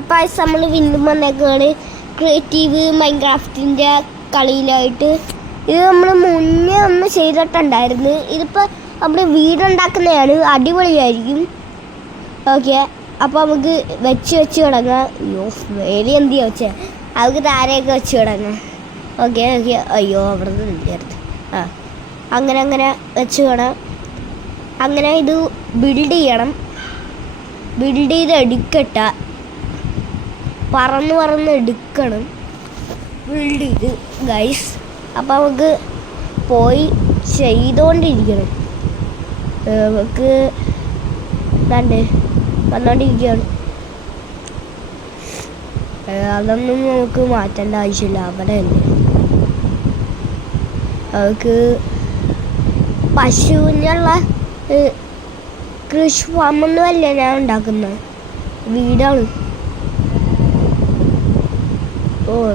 അപ്പോൾ ആ നമ്മൾ വീണ്ടും വന്നേക്കാണ്. ക്രിയേറ്റീവ് മൈൻക്രാഫ്റ്റിന്റെ കളിയിലായിട്ട്. ഇത് നമ്മൾ മുന്നേ ഒന്ന് ചെയ്തിട്ടുണ്ടായിരുന്നു. ഇതിപ്പോൾ നമ്മൾ വീടുണ്ടാക്കുന്നതാണ് അടിപൊളിയായിരിക്കും. ഓക്കെ അപ്പോൾ നമുക്ക് വെച്ച് വെച്ച് തുടങ്ങാം. അയ്യോ വേലി എന്ത് ചോദിച്ചാൽ വെച്ചേ? താരയൊക്കെ വെച്ച് തുടങ്ങാം. ഓക്കെ ഓക്കെ അയ്യോ അവിടെ നിന്ന് ആ അങ്ങനെ അങ്ങനെ വെച്ച് വേണം അങ്ങനെ ഇത് ബിൽഡ് ചെയ്യണം. ബിൽഡ് ചെയ്ത് എടുക്കട്ട. പറന്ന് പറന്ന് എടുക്കണം. ബിൽഡ് ചെയ്ത് ഗൈസ് അപ്പം നമുക്ക് പോയി ചെയ്തുകൊണ്ടിരിക്കണം നമുക്ക് എന്താണ്ട് വന്നോണ്ടിരിക്കുകയാണ്. ഏ, അതൊന്നും നമുക്ക് മാറ്റേണ്ട ആവശ്യമില്ല. അവിടെ തന്നെ. അവർക്ക് പശുവിനുള്ള കൃഷി ഫാമൊന്നും അല്ല ഞാൻ ഉണ്ടാക്കുന്നത്. വീടാണ്.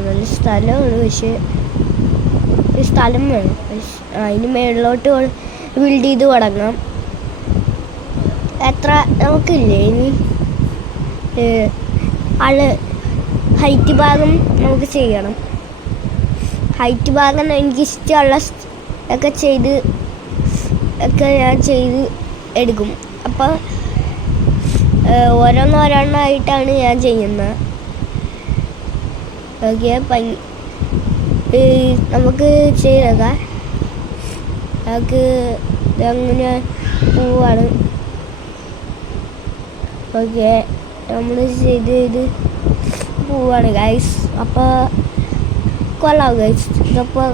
നല്ല സ്ഥലമാണ്. പക്ഷെ ഒരു സ്ഥലം വേണം. അതിന് മേളിലോട്ട് ബിൽഡ് ചെയ്ത് തുടങ്ങാം. എത്ര നമുക്കില്ലേ? ഇനി ആൾ ഹൈറ്റ് ഭാഗം നമുക്ക് ചെയ്യണം. ഹൈറ്റ് ഭാഗം എനിക്ക് ഇഷ്ടമുള്ള ഒക്കെ ചെയ്ത് ഒക്കെ ഞാൻ ചെയ്ത് എടുക്കും. അപ്പോൾ ഓരോന്നോരോന്നായിട്ടാണ് ഞാൻ ചെയ്യുന്നത്. ഓക്കെ നമുക്ക് ചെയ്തേക്കാം. നമുക്ക് അങ്ങനെ പോവാണ്? ഓക്കെ നമ്മൾ ചെയ്ത് ചെയ്ത് പോവാണ് ഗൈസ് അപ്പോൾ കൊള്ളാം ഗൈസ് ഇതപ്പോൾ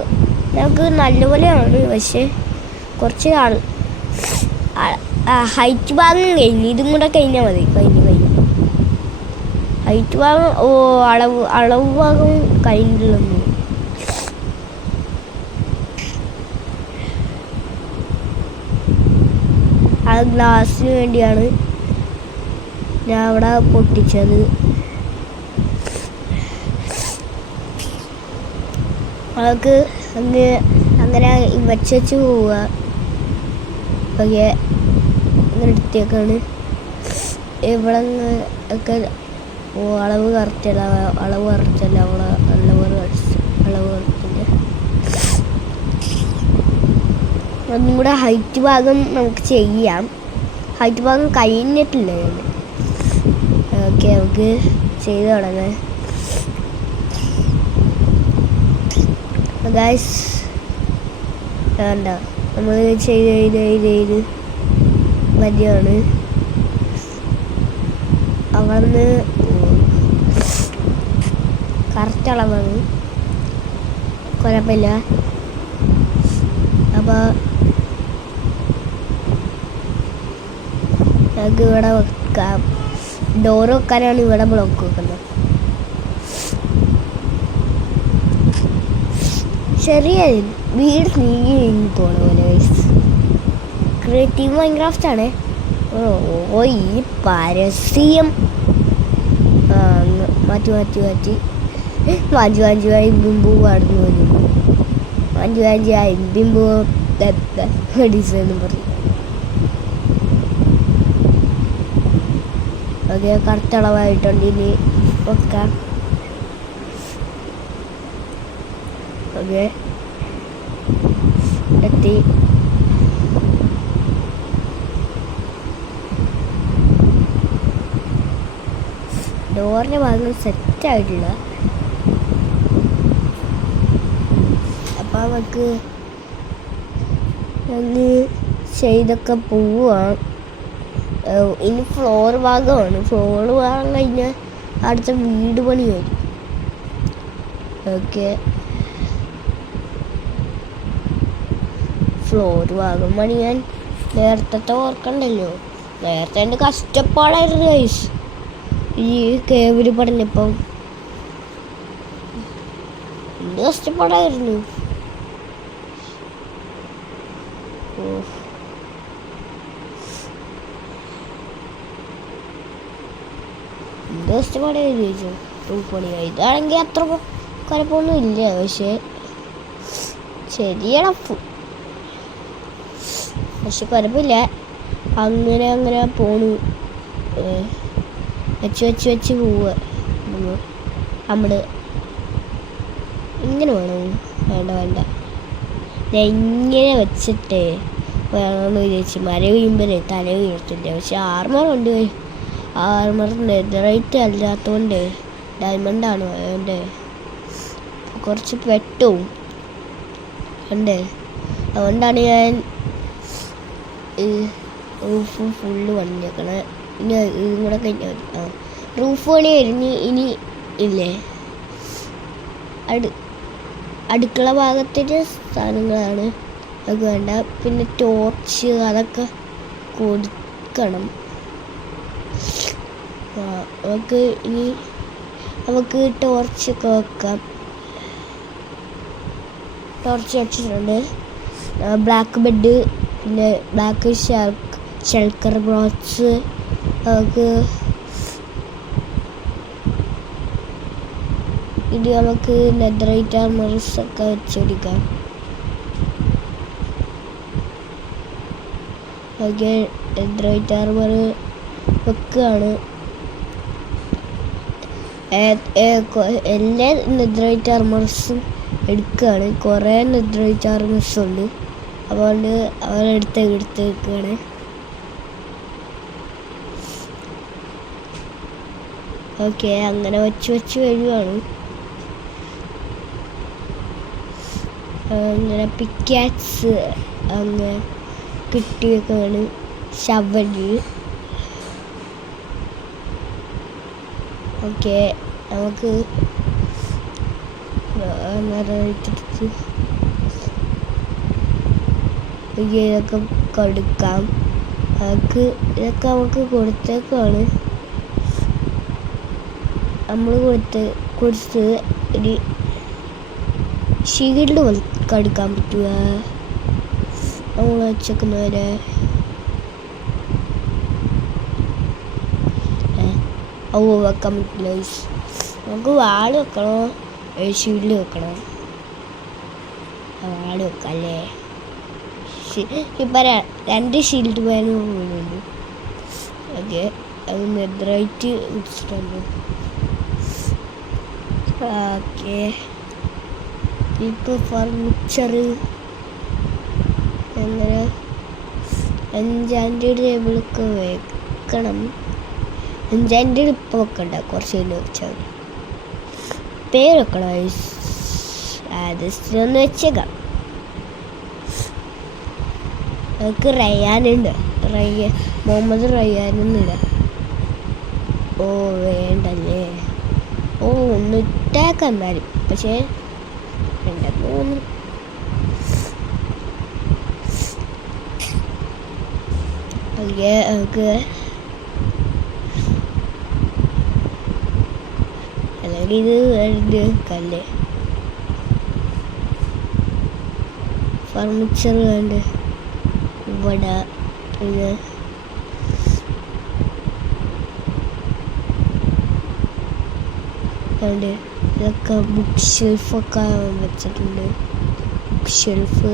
നമുക്ക് നല്ലപോലെയാണ് പക്ഷേ കുറച്ച് ആൾ ഹൈറ്റ് ഭാഗം കഴിഞ്ഞു ഇതും കൂടെ കഴിഞ്ഞാൽ മതി കഴിഞ്ഞു ഹൈറ്റ് ഭാഗം ഓ അളവ് അളവ് ഭാഗം കഴിഞ്ഞിട്ടുള്ളൂ ആ ഗ്ലാസ്സിന് വേണ്ടിയാണ് ഞാൻ അവിടെ പൊട്ടിച്ചത്. അവൾക്ക് അങ്ങ് അങ്ങനെ വെച്ച് വെച്ച് പോവുക അങ്ങനെ എടുത്തേക്കാണ് ഇവിടെ ഒക്കെ ഓ അളവ് കറക്റ്റല്ല അളവ് കറക്റ്റല്ല അവളെ അളവ് അളവ് കറക്റ്റില്ല ഒന്നും കൂടെ ഹൈറ്റ് ഭാഗം നമുക്ക് ചെയ്യാം. ഹൈറ്റ് ഭാഗം കഴിഞ്ഞിട്ടില്ല ഞാൻ. ഓക്കെ നമുക്ക് ചെയ്ത് തുടങ്ങാം. ഗായ്സ് വേണ്ട. നമ്മൾ ചെയ്ത് ചെയ്ത് ചെയ്ത് ചെയ്ത് മതിയാണ് അവിടുന്ന് കറക്റ്റ് അളവാണ്. കുഴപ്പമില്ല. അപ്പോൾ ഞങ്ങൾക്ക് ഇവിടെ വെക്കാം. ഡോർ വെക്കാനാണ് ഇവിടെ ബ്ലോക്ക് വെക്കുന്നത്. ചെറിയ വീട് നീങ്ങി നീങ്ങി പോണ പോലെ ക്രിയേറ്റീവ് മൈൻക്രാഫ്റ്റ് ആണ്. ഓ ഈ പരസ്യം. മാറ്റി മാറ്റി മാറ്റി മാഞ്ചു മാഞ്ചു അയിമ്പിമ്പൂ പാടുന്നു വന്നു മാഞ്ചു മാഞ്ചു അയിമ്പിമ്പൂ ഡിസൈൻ പറഞ്ഞു. ഓക്കെ കറക്റ്റ് അളവായിട്ടുണ്ട് ഇനി വെക്കാം. ഓക്കെ. എത്തി. ഡോറിന്റെ ഭാഗം സെറ്റ് ആയിട്ടില്ല അത് ചെയ്തൊക്കെ പോവാം. ഇനി ഫ്ലോർ ഭാഗമാണ്. ഫ്ലോർ ഭാഗം കഴിഞ്ഞാൽ അടുത്ത വീട് പണി വരും ഓക്കെ. ഫ്ലോർ ഭാഗം പണിയാൻ നേരത്തെ ഓർക്കണ്ടല്ലോ? നേരത്തെ എന്റെ കഷ്ടപ്പാടായിരുന്നു ഗൈസ് ഈ കേവിൽ പറഞ്ഞപ്പം എന്ത് കഷ്ടപ്പാടായിരുന്നു? എന്ത് കഷ്ടപ്പാടായിരുന്നു ചോദിച്ചു തൂപ്പണിയായി ഇതാണെങ്കിൽ അത്ര കുഴപ്പമൊന്നും ഇല്ല. പക്ഷേ ശരിയാണ് പക്ഷെ കുഴപ്പമില്ല അങ്ങനെ അങ്ങനെ പോണു. വെച്ച് വെച്ച് വെച്ച് പോവുക. നമ്മൾ ഇങ്ങനെ വേണോ. വേണ്ട വേണ്ട. ഇങ്ങനെ വെച്ചിട്ട് വേണമെന്ന് വിചാരിച്ച് മര വീഴുമ്പോൾ തല വീഴത്തില്ല പക്ഷെ ആർമർ ഉണ്ട്. ആർമർ നെതറൈറ്റ് അല്ലാത്തതുകൊണ്ട് ഡയമണ്ടാണ് അതുകൊണ്ട് കുറച്ച് പെട്ടും. ഉണ്ട്. അതുകൊണ്ടാണ് ഞാൻ റൂഫ് ഫുള്ള് പണിഞ്ഞേക്കണേ. ഇനി ഇതും കൂടെ കഴിഞ്ഞാൽ ആ. റൂഫ് പണി കഴിഞ്ഞ് ഇനി ഇല്ലേ? അടു അടുക്കള ഭാഗത്തിന്റെ സാധനങ്ങളാണ്. അത് വേണ്ട. പിന്നെ ടോർച്ച് അതൊക്കെ കൊടുക്കണം. നമുക്ക് ഇനി നമുക്ക് ടോർച്ചൊക്കെ വെക്കാം. ടോർച്ച് വെച്ചിട്ടുണ്ട്. ബ്ലാക്ക് ബെഡ് പിന്നെ ബ്ലാക്ക് ഷെൽക്ക് ഷെൽക്കർ ബ്രോട്ട്സ് നമുക്ക് ഇനി നമുക്ക് നെതറൈറ്റ് ആർമർസ് ഒക്കെ വെച്ചെടുക്കാം ഓക്കെ നെതറൈറ്റ് ആർമർ വെക്കുകയാണ് എല്ലാ നെതറൈറ്റ് ആർമർസും എടുക്കുകയാണ് കുറേ നെതറൈറ്റ് ആർമർസ് ഉണ്ട്. അതുകൊണ്ട് അവരെടുത്ത് എടുത്ത് വെക്കുകയാണ് ഓക്കെ അങ്ങനെ വെച്ച് വെച്ച് വരുവാണ്. അങ്ങനെ പിക്കാറ്റ്സ് അങ്ങനെ കിട്ടിയൊക്കെയാണ് ശവൽ. ഓക്കെ നമുക്ക് ഇതൊക്കെ കൊടുക്കാം. നമുക്ക് ഇതൊക്കെ നമുക്ക് കൊടുത്തേക്കാണ്. നമ്മൾ കൊടുത്ത് കൊടുത്ത് ഒരു ഷീൽഡ് കൊടുക്കാൻ പറ്റുക നമ്മൾ വെച്ചേക്കുന്നവരെ ഓ വെക്കാൻ പറ്റില്ല. നമുക്ക് വാൾ വെക്കണോ ഷീൽഡ് വെക്കണോ വാൾ വെക്കാം അല്ലേ ഇപ്പം രണ്ട് ഷീൽഡ് പാനും ഉണ്ട് ഓക്കെ. അത് നെദ്രായിട്ട് വെച്ചിട്ടുണ്ട് ഓക്കെ. ഇപ്പോൾ ഫർണിച്ചർ അങ്ങനെ അഞ്ചാന്റെ ടേബിളൊക്കെ വെക്കണം. അഞ്ചാന്റെ ഇപ്പം വെക്കണ്ട. കുറച്ച് കഴിഞ്ഞ് വെച്ചാൽ മതി. പേര് വെക്കണം. അത് ഒന്ന് വെച്ചേക്കാം. നമുക്ക് റയ്യാനുണ്ട് റയ്യ മുഹമ്മദ് റയ്യാനെന്നില്ല ഓ വേണ്ടല്ലേ? ഓ ഒന്നിട്ടേക്കാൻ പക്ഷേ പക്ഷേ വേണ്ടെന്ന് തോന്നുന്നു year ago. അല്ലെങ്കിൽ കല്ലേ ഫർണിച്ചർ വേണ്ട ഇവിടെ ഇത് അതുകൊണ്ട് ഇതൊക്കെ ബുക്ക് ഷെൽഫൊക്കെ വെച്ചിട്ടുണ്ട്. Book shelf